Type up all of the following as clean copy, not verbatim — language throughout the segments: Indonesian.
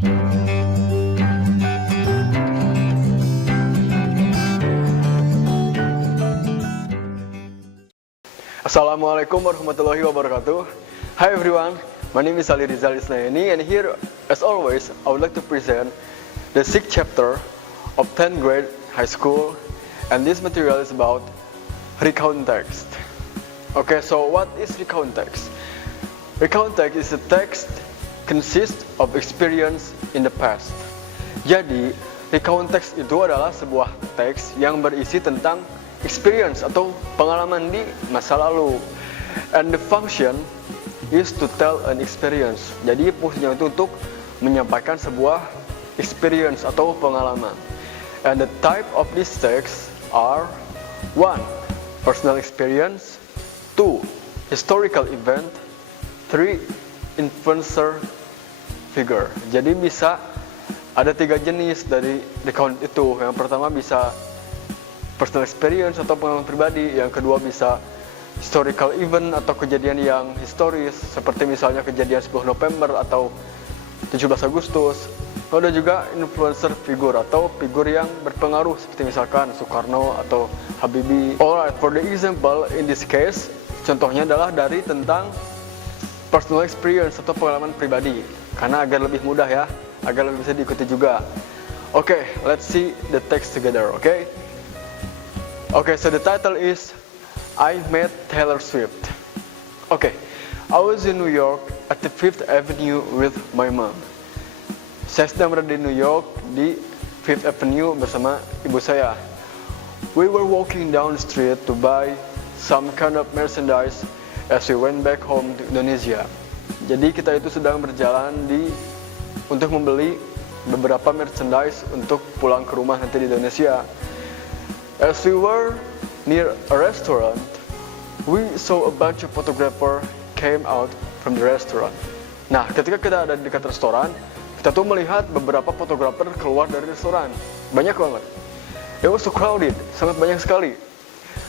Assalamualaikum warahmatullahi wabarakatuh. Hi everyone, my name is Ali Rizal Isnayani, and here, as always, I would like to present the 6th chapter of 10th grade high school, and this material is about recount text. Okay, so what is recount text? Recount text is a text consists of experience in the past. Jadi, recount text itu adalah sebuah teks yang berisi tentang experience atau pengalaman di masa lalu. And the function is to tell an experience. Jadi fungsinya itu untuk menyampaikan sebuah experience atau pengalaman. And the type of this text are 1. Personal experience, 2. Historical event, 3. Influencer figure. Jadi bisa ada 3 jenis dari recount itu. Yang pertama bisa personal experience atau pengalaman pribadi, yang kedua bisa historical event atau kejadian yang historis seperti misalnya kejadian 10 November atau 17 Agustus. Ada juga influencer figure atau figur yang berpengaruh seperti misalkan Soekarno atau Habibie. Alright, for the example in this case, contohnya adalah dari tentang personal experience atau pengalaman pribadi, karena agar lebih mudah ya, agar lebih bisa diikuti juga. Okay, let's see the text together, okay? Okay, so the title is I Met Taylor Swift. Okay, I was in New York at the 5th Avenue with my mom. Saya sedang berada di New York di 5th Avenue bersama ibu saya. We were walking down the street to buy some kind of merchandise as we went back home to Indonesia. Jadi kita itu sedang berjalan untuk membeli beberapa merchandise untuk pulang ke rumah nanti di Indonesia. As we were near a restaurant, we saw a bunch of photographers came out from the restaurant. Nah, ketika kita ada di dekat restoran, kita tuh melihat beberapa fotografer keluar dari restoran. Banyak banget. It was so crowded, sangat banyak sekali.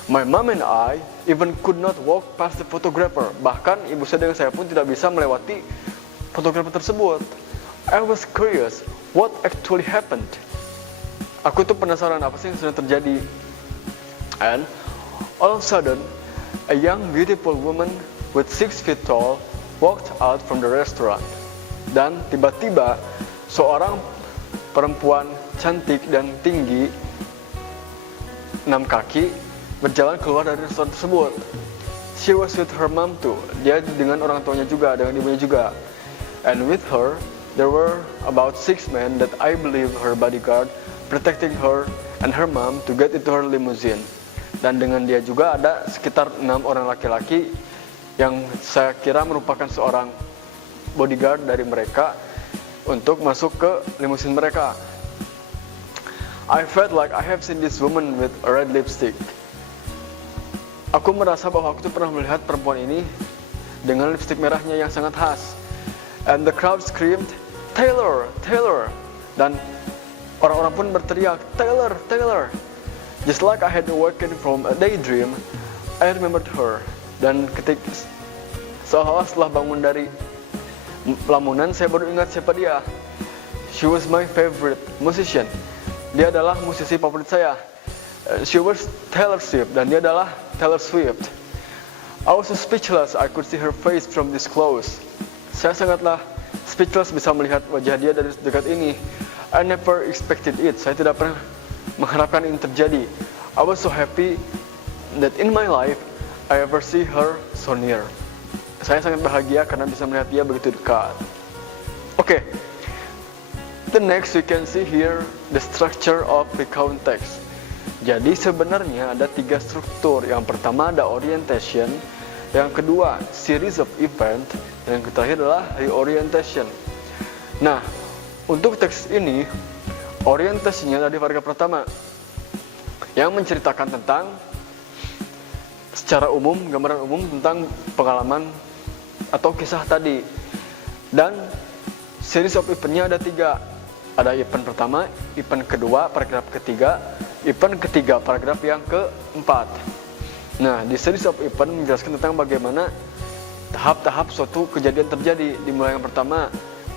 My mom and I even could not walk past the photographer. Bahkan ibu saya dengan saya pun tidak bisa melewati fotografer tersebut. I was curious, what actually happened? Aku tuh penasaran apa sih yang sedang terjadi. And all of a sudden, a young beautiful woman with 6 feet tall walked out from the restaurant. Dan tiba-tiba seorang perempuan cantik dan tinggi 6 kaki berjalan keluar dari restoran tersebut. She was with her mom too. Dia dengan orang tuanya juga, dengan ibunya juga. And with her, there were about 6 men that I believe her bodyguard protecting her and her mom to get into her limousine. Dan dengan dia juga ada sekitar 6 orang laki-laki yang saya kira merupakan seorang bodyguard dari mereka untuk masuk ke limousine mereka. I felt like I have seen this woman with a red lipstick. Aku merasa bahwa aku tuh pernah melihat perempuan ini dengan lipstick merahnya yang sangat khas. And the crowd screamed, "Taylor, Taylor!" Dan orang-orang pun berteriak, "Taylor, Taylor!" Just like I had awakened from a daydream, I remembered her. Dan seolah-olah setelah bangun dari lamunan, saya baru ingat siapa dia. She was my favorite musician. Dia adalah musisi favorit saya. She was Taylor Swift, dan dia adalah Taylor Swift. I was so speechless, I could see her face from this close. Saya sangatlah speechless bisa melihat wajah dia dari dekat ini. I never expected it. Saya tidak pernah mengharapkan ini terjadi. I was so happy that in my life I ever see her so near. Saya sangat bahagia karena bisa melihat dia begitu dekat. Okay. The next you can see here the structure of recount text. Jadi sebenarnya ada 3 struktur. Yang pertama ada orientation, yang kedua series of event, dan yang terakhir adalah reorientation. Nah, untuk teks ini orientasinya dari paragraf pertama yang menceritakan tentang secara umum, gambaran umum tentang pengalaman atau kisah tadi. Dan series of event-nya ada 3. Ada event pertama, event kedua, paragraf ketiga, event ketiga, paragraf yang keempat. Nah, di series of event menjelaskan tentang bagaimana tahap-tahap suatu kejadian terjadi. Dimulai yang pertama,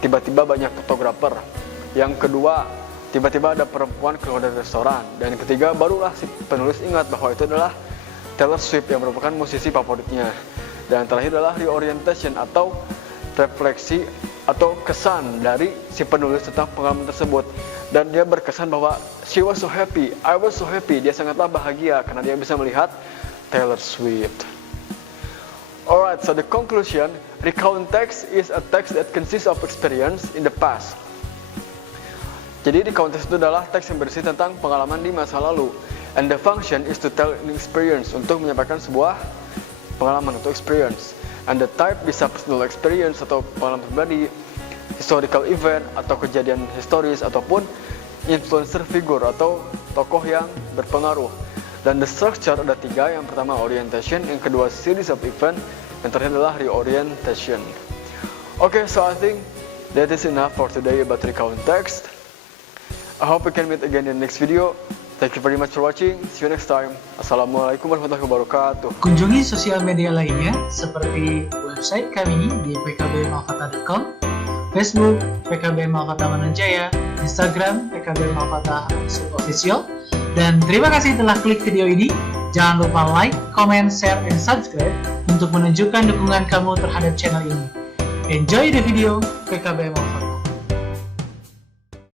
tiba-tiba banyak fotografer. Yang kedua, tiba-tiba ada perempuan keluar dari restoran. Dan yang ketiga, barulah si penulis ingat bahwa itu adalah Taylor Swift yang merupakan musisi favoritnya. Dan yang terakhir adalah reorientation atau refleksi atau kesan dari si penulis tentang pengalaman tersebut. Dan dia berkesan bahwa she was so happy, I was so happy. Dia sangatlah bahagia karena dia bisa melihat Taylor Swift. Alright, so the conclusion, recount text is a text that consists of experience in the past. Jadi recount text itu adalah teks yang berisi tentang pengalaman di masa lalu. And the function is to tell an experience, untuk menyampaikan sebuah pengalaman atau experience. And the type bisa personal experience atau pengalaman pribadi, historical event atau kejadian historis, ataupun influencer figure atau tokoh yang berpengaruh. Dan the structure ada 3, yang pertama orientation, yang kedua series of event, yang terakhir adalah reorientation. Okay, so I think that is enough for today about recount text. I hope we can meet again in the next video. Thank you very much for watching. See you next time. Assalamualaikum warahmatullahi wabarakatuh. Kunjungi sosial media lainnya seperti website kami di pkbmalfata.com, Facebook PKB Malfata Mananjaya, Instagram PKB Malfata _official. Dan terima kasih telah klik video ini. Jangan lupa like, comment, share, and subscribe untuk menunjukkan dukungan kamu terhadap channel ini. Enjoy the video PKB Malfata.